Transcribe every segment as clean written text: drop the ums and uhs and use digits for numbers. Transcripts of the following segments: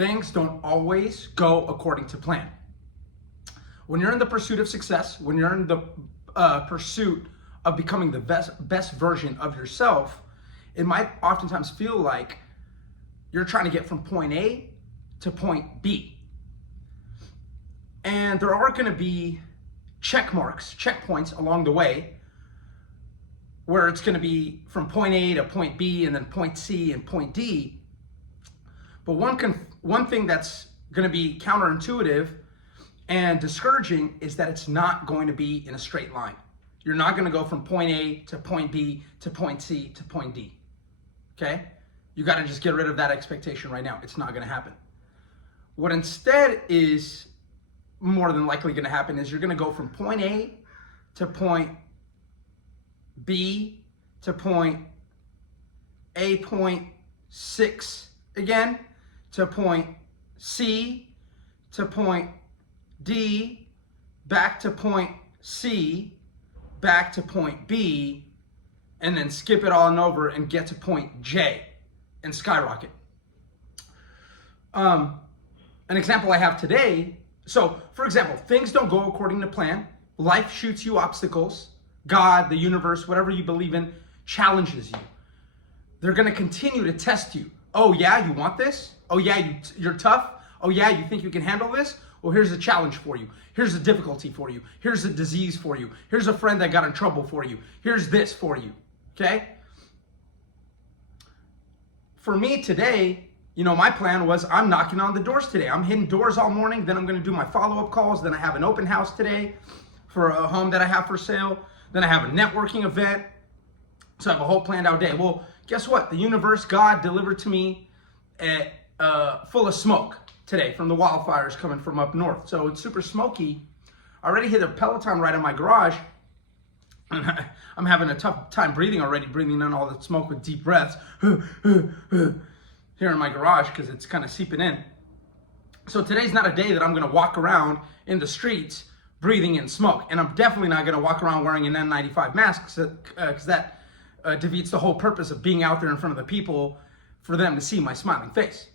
things don't always go according to plan. When you're in the pursuit of success, when you're in the pursuit of becoming the best version of yourself, it might oftentimes feel like you're trying to get from point A to point B. And there are going to be check marks, checkpoints along the way, where it's going to be from point A to point B and then point C and point D. But one thing that's going to be counterintuitive and discouraging is that it's not going to be in a straight line. You're not going to go from point A to point B to point C to point D. Okay? You got to just get rid of that expectation right now. It's not going to happen. What instead is more than likely going to happen is you're going to go from point A to point B to point A point 6 again, to point C, to point D, back to point C, back to point B, and then skip it all on over and get to point J and skyrocket. An example I have today, so for example, things don't go according to plan. Life shoots you obstacles. God, the universe, whatever you believe in, challenges you. They're going to continue to test you. Oh yeah, you want this? Oh yeah, you're tough? Oh yeah, you think you can handle this? Well, here's a challenge for you. Here's a difficulty for you. Here's a disease for you. Here's a friend that got in trouble for you. Here's this for you, okay? For me today, my plan was I'm knocking on the doors today. I'm hitting doors all morning. Then I'm going to do my follow-up calls. Then I have an open house today for a home that I have for sale. Then I have a networking event. So I have a whole planned out day. Well, guess what? The universe, God, delivered to me full of smoke today from the wildfires coming from up north. So it's super smoky. I already hit a Peloton ride in my garage. And I'm having a tough time breathing already, breathing in all the smoke with deep breaths here in my garage because it's kind of seeping in. So today's not a day that I'm going to walk around in the streets breathing in smoke. And I'm definitely not going to walk around wearing an N95 mask because that defeats the whole purpose of being out there in front of the people for them to see my smiling face.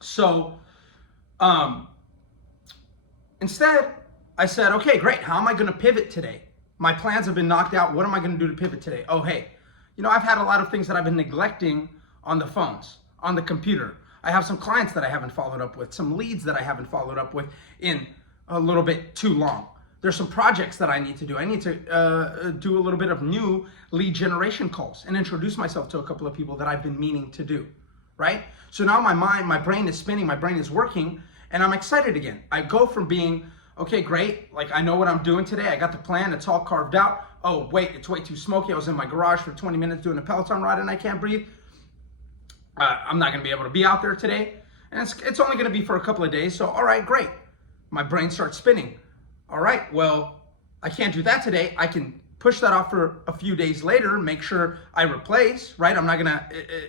So instead, I said, okay, great. How am I going to pivot today? My plans have been knocked out. What am I going to do to pivot today? Oh, hey, I've had a lot of things that I've been neglecting on the phones, on the computer. I have some clients that I haven't followed up with, some leads that I haven't followed up with in a little bit too long. There's some projects that I need to do. I need to do a little bit of new lead generation calls and introduce myself to a couple of people that I've been meaning to do, right? So now my brain is spinning, my brain is working, and I'm excited again. I go from being, okay, great, like I know what I'm doing today. I got the plan, it's all carved out. Oh, wait, it's way too smoky. I was in my garage for 20 minutes doing a Peloton ride and I can't breathe. I'm not gonna be able to be out there today. And it's only gonna be for a couple of days. So, all right, great. My brain starts spinning. All right, well, I can't do that today. I can push that off for a few days later, make sure I replace, right? I'm not gonna,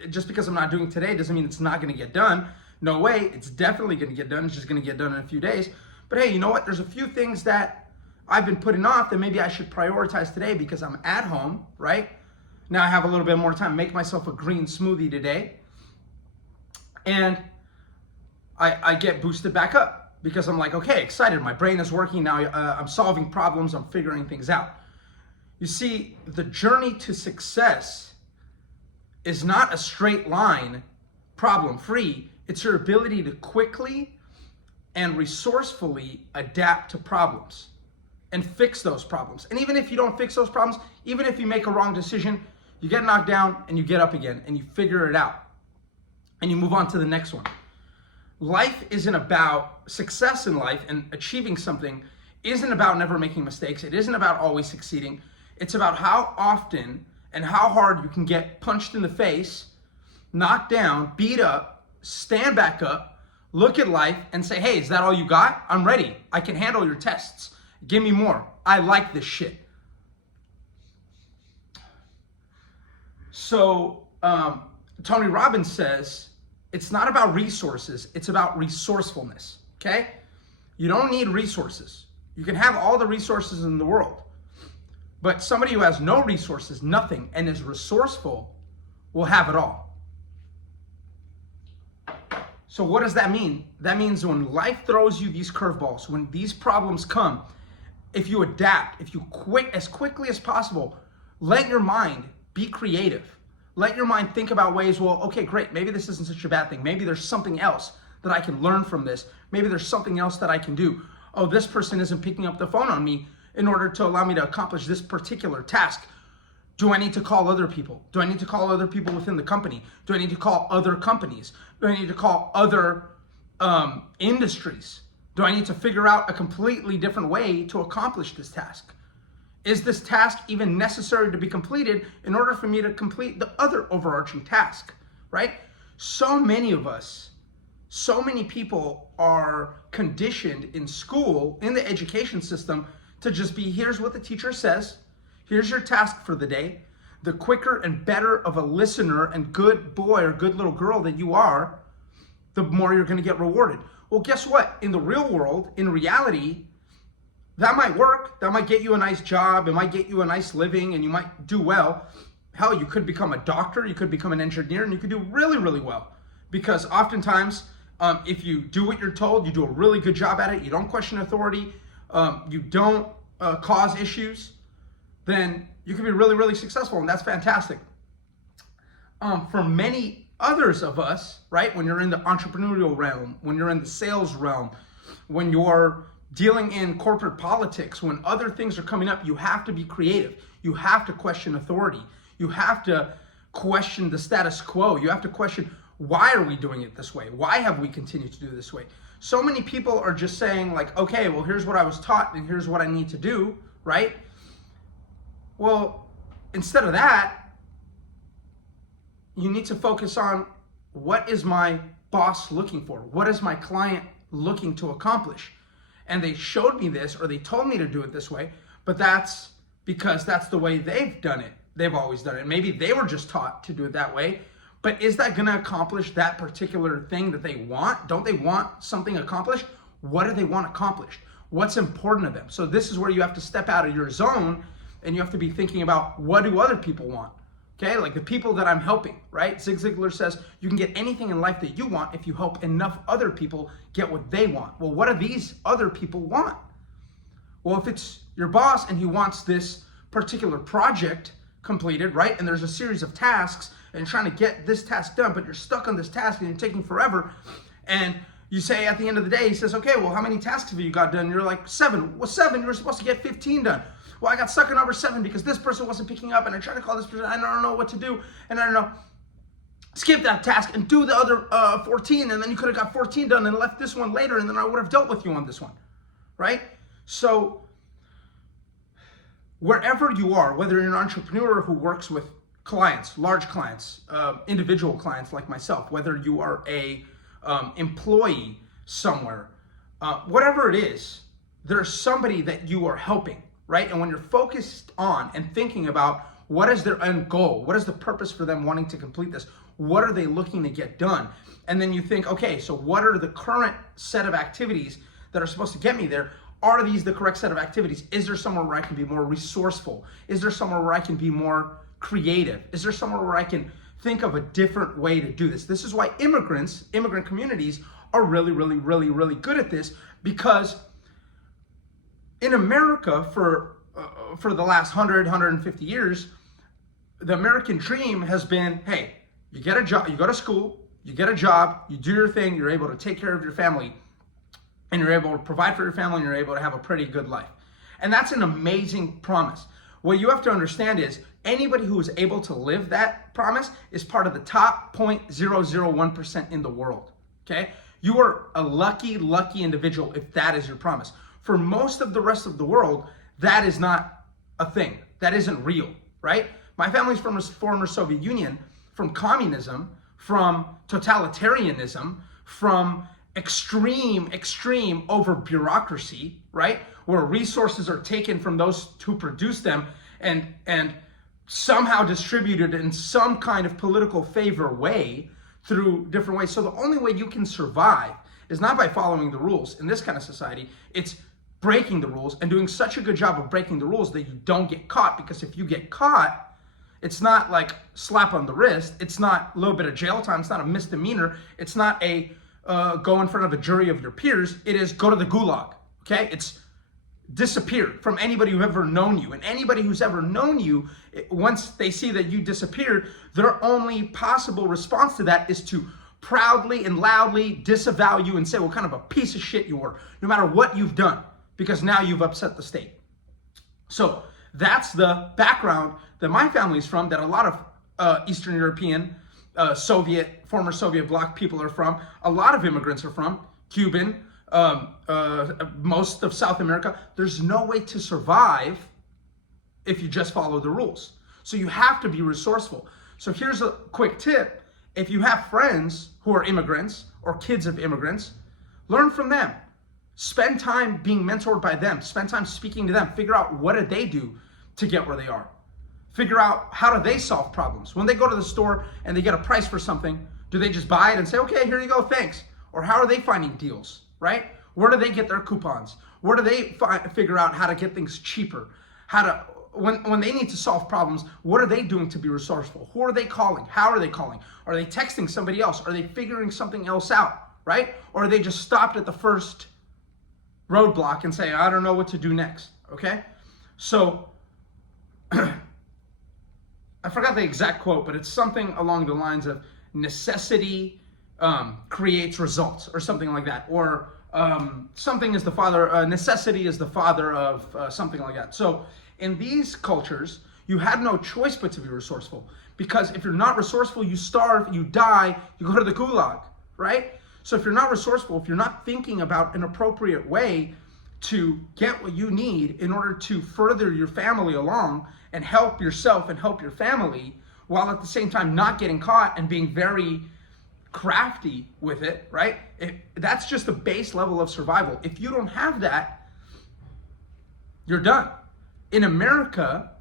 just because I'm not doing it today doesn't mean it's not gonna get done. No way, it's definitely gonna get done. It's just gonna get done in a few days. But hey, you know what? There's a few things that I've been putting off that maybe I should prioritize today because I'm at home, right? Now I have a little bit more time. Make myself a green smoothie today. And I get boosted back up because I'm like, okay, excited. My brain is working now. I'm solving problems. I'm figuring things out. You see, the journey to success is not a straight line, problem-free. It's your ability to quickly and resourcefully adapt to problems and fix those problems. And even if you don't fix those problems, even if you make a wrong decision, you get knocked down and you get up again and you figure it out and you move on to the next one. Life isn't about success in life, and achieving something isn't about never making mistakes. It isn't about always succeeding. It's about how often and how hard you can get punched in the face, knocked down, beat up, stand back up, look at life and say, hey, is that all you got? I'm ready. I can handle your tests. Give me more. I like this shit. So Tony Robbins says, it's not about resources, it's about resourcefulness, okay? You don't need resources. You can have all the resources in the world, but somebody who has no resources, nothing, and is resourceful will have it all. So what does that mean? That means when life throws you these curveballs, when these problems come, if you adapt, if you as quickly as possible, let your mind be creative. Let your mind think about ways, well, okay, great, maybe this isn't such a bad thing. Maybe there's something else that I can learn from this. Maybe there's something else that I can do. Oh, this person isn't picking up the phone on me in order to allow me to accomplish this particular task. Do I need to call other people? Do I need to call other people within the company? Do I need to call other companies? Do I need to call other industries? Do I need to figure out a completely different way to accomplish this task? Is this task even necessary to be completed in order for me to complete the other overarching task, right? So many of us, so many people are conditioned in school, in the education system, to just be, here's what the teacher says, here's your task for the day. The quicker and better of a listener and good boy or good little girl that you are, the more you're gonna get rewarded. Well, guess what? In the real world, in reality, that might work. That might get you a nice job. It might get you a nice living and you might do well. Hell, you could become a doctor, you could become an engineer, and you could do really, really well. Because oftentimes, if you do what you're told, you do a really good job at it, you don't question authority, you don't cause issues, then you can be really, really successful, and that's fantastic. For many others of us, right, when you're in the entrepreneurial realm, when you're in the sales realm, when you're dealing in corporate politics, when other things are coming up, you have to be creative. You have to question authority. You have to question the status quo. You have to question, why are we doing it this way? Why have we continued to do it this way? So many people are just saying like, okay, well, here's what I was taught and here's what I need to do, right? Well, instead of that, you need to focus on, what is my boss looking for? What is my client looking to accomplish? And they showed me this, or they told me to do it this way, but that's because that's the way they've done it. They've always done it. Maybe they were just taught to do it that way, but is that gonna accomplish that particular thing that they want? Don't they want something accomplished? What do they want accomplished? What's important to them? So this is where you have to step out of your zone and you have to be thinking about, what do other people want? Okay, like the people that I'm helping, right? Zig Ziglar says you can get anything in life that you want if you help enough other people get what they want. Well, what do these other people want? Well, if it's your boss and he wants this particular project completed, right? And there's a series of tasks and you're trying to get this task done, but you're stuck on this task and you're taking forever. And you say at the end of the day, he says, okay, well, how many tasks have you got done? You're like, 7. Well, 7, you were supposed to get 15 done. Well, I got stuck on number 7 because this person wasn't picking up and I tried to call this person, I don't know what to do, and I don't know. Skip that task and do the other 14, and then you could have got 14 done and left this one later, and then I would have dealt with you on this one, right? So wherever you are, whether you're an entrepreneur who works with clients, large clients, individual clients like myself, whether you are a employee somewhere, whatever it is, there's somebody that you are helping, right? And when you're focused on and thinking about what is their end goal, what is the purpose for them wanting to complete this, what are they looking to get done? And then you think, okay, so what are the current set of activities that are supposed to get me there? Are these the correct set of activities? Is there somewhere where I can be more resourceful? Is there somewhere where I can be more creative? Is there somewhere where I can think of a different way to do this? This is why immigrant communities are really, really, really, really good at this, because in America for the last 100, 150 years, the American dream has been, hey, you get a job, you go to school, you get a job, you do your thing, you're able to take care of your family, and you're able to provide for your family, and you're able to have a pretty good life. And that's an amazing promise. What you have to understand is anybody who is able to live that promise is part of the top 0.001% in the world, okay? You are a lucky, lucky individual if that is your promise. For most of the rest of the world, that is not a thing. That isn't real, right? My family's from a former Soviet Union, from communism, from totalitarianism, from extreme over bureaucracy, right? Where resources are taken from those who produce them and somehow distributed in some kind of political favor way through different ways. So the only way you can survive is not by following the rules in this kind of society. It's breaking the rules and doing such a good job of breaking the rules that you don't get caught. Because if you get caught, it's not like slap on the wrist. It's not a little bit of jail time. It's not a misdemeanor. It's not a go in front of a jury of your peers. It is go to the gulag, okay? It's disappear from anybody who's ever known you. And anybody who's ever known you, once they see that you disappeared, their only possible response to that is to proudly and loudly disavow you and say what kind of a piece of shit you were, no matter what you've done, because now you've upset the state. So that's the background that my family's from, that a lot of Eastern European, former Soviet bloc people are from. A lot of immigrants are from, Cuban, most of South America. There's no way to survive if you just follow the rules. So you have to be resourceful. So here's a quick tip. If you have friends who are immigrants or kids of immigrants, learn from them. Spend time being mentored by them. Spend time speaking to them. Figure out what did they do to get where they are. Figure out how do they solve problems. When they go to the store and they get a price for something, do they just buy it and say, okay, here you go, thanks? Or how are they finding deals, right? Where do they get their coupons? Where do they figure out how to get things cheaper? When they need to solve problems, what are they doing to be resourceful? Who are they calling? How are they calling? Are they texting somebody else? Are they figuring something else out, right? Or are they just stopped at the first roadblock and say, I don't know what to do next, okay? So, I forgot the exact quote, but it's something along the lines of necessity creates results, or something like that. Or something is the father, necessity is the father of something like that. So in these cultures, you had no choice but to be resourceful, because if you're not resourceful, you starve, you die, you go to the gulag, right? So if you're not resourceful, if you're not thinking about an appropriate way to get what you need in order to further your family along and help yourself and help your family, while at the same time not getting caught and being very crafty with it, right? That's just the base level of survival. If you don't have that, you're done. In America,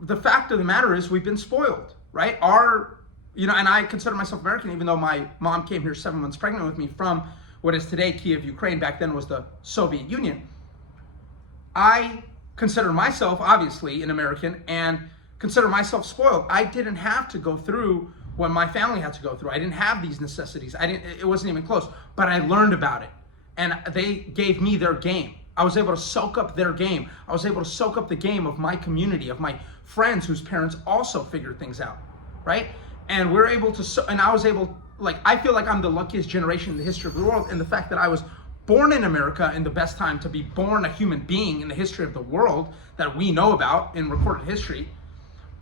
the fact of the matter is we've been spoiled, right? And I consider myself American, even though my mom came here 7 months pregnant with me from what is today Kiev, Ukraine. Back then was the Soviet Union. I consider myself obviously an American and consider myself spoiled. I didn't have to go through what my family had to go through. I didn't have these necessities. It wasn't even close, but I learned about it, and they gave me their game. I was able to soak up their game. I was able to soak up the game of my community, of my friends whose parents also figured things out, right? And we're able to, and I was able, I feel like I'm the luckiest generation in the history of the world. And the fact that I was born in America in the best time to be born a human being in the history of the world that we know about in recorded history.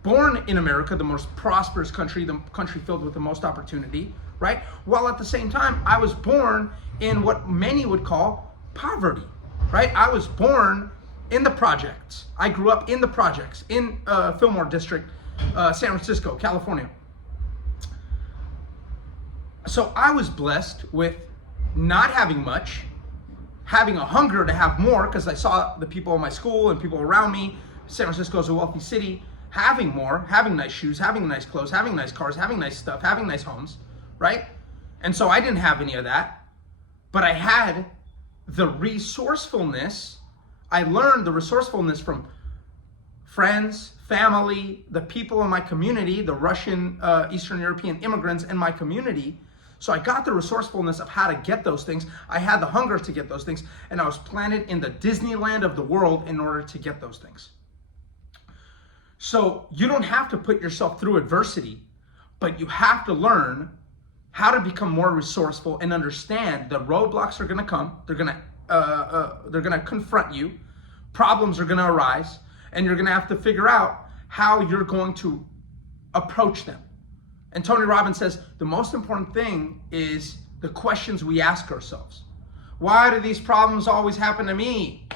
Born in America, the most prosperous country, the country filled with the most opportunity, right? While at the same time, I was born in what many would call poverty, right? I was born in the projects. I grew up in the projects in Fillmore District, San Francisco, California. So I was blessed with not having much, having a hunger to have more, because I saw the people in my school and people around me. San Francisco is a wealthy city, having more, having nice shoes, having nice clothes, having nice cars, having nice stuff, having nice homes, right? And so I didn't have any of that, but I had the resourcefulness. I learned the resourcefulness from friends, family, the people in my community, the Russian, Eastern European immigrants in my community. So I got the resourcefulness of how to get those things. I had the hunger to get those things, and I was planted in the Disneyland of the world in order to get those things. So you don't have to put yourself through adversity, but you have to learn how to become more resourceful and understand that roadblocks are going to come. They're going to confront you. Problems are going to arise, and you're going to have to figure out how you're going to approach them. And Tony Robbins says the most important thing is the questions we ask ourselves. Why do these problems always happen to me?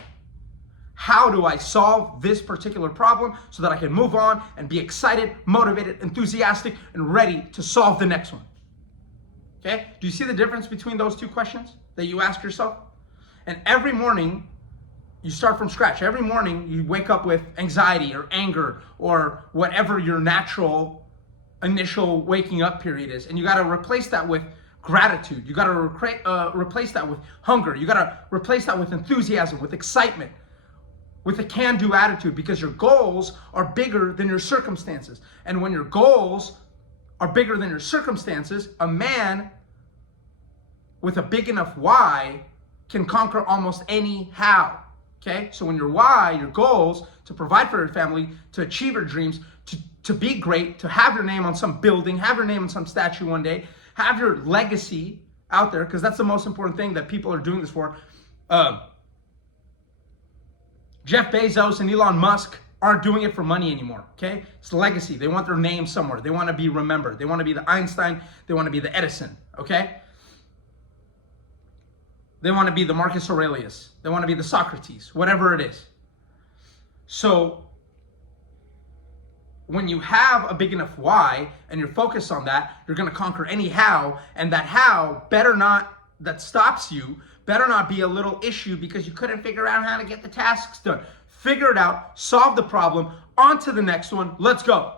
How do I solve this particular problem so that I can move on and be excited, motivated, enthusiastic, and ready to solve the next one? Okay? Do you see the difference between those two questions that you ask yourself? And every morning, you start from scratch. Every morning, you wake up with anxiety or anger or whatever your natural initial waking up period is. And you got to replace that with gratitude. You got to replace that with hunger. You got to replace that with enthusiasm, with excitement, with a can-do attitude, because your goals are bigger than your circumstances. And when your goals are bigger than your circumstances, a man with a big enough why can conquer almost any how. Okay? So when your why, your goals, to provide for your family, to achieve your dreams, to be great, to have your name on some building, have your name on some statue one day, have your legacy out there, because that's the most important thing that people are doing this for. Jeff Bezos and Elon Musk aren't doing it for money anymore, okay? It's legacy. They want their name somewhere. They want to be remembered. They want to be the Einstein. They want to be the Edison, okay? They want to be the Marcus Aurelius. They want to be the Socrates, whatever it is. So when you have a big enough why and you're focused on that, you're going to conquer any how, and that how that stops you better not be a little issue because you couldn't figure out how to get the tasks done. Figure it out, solve the problem, on to the next one, let's go.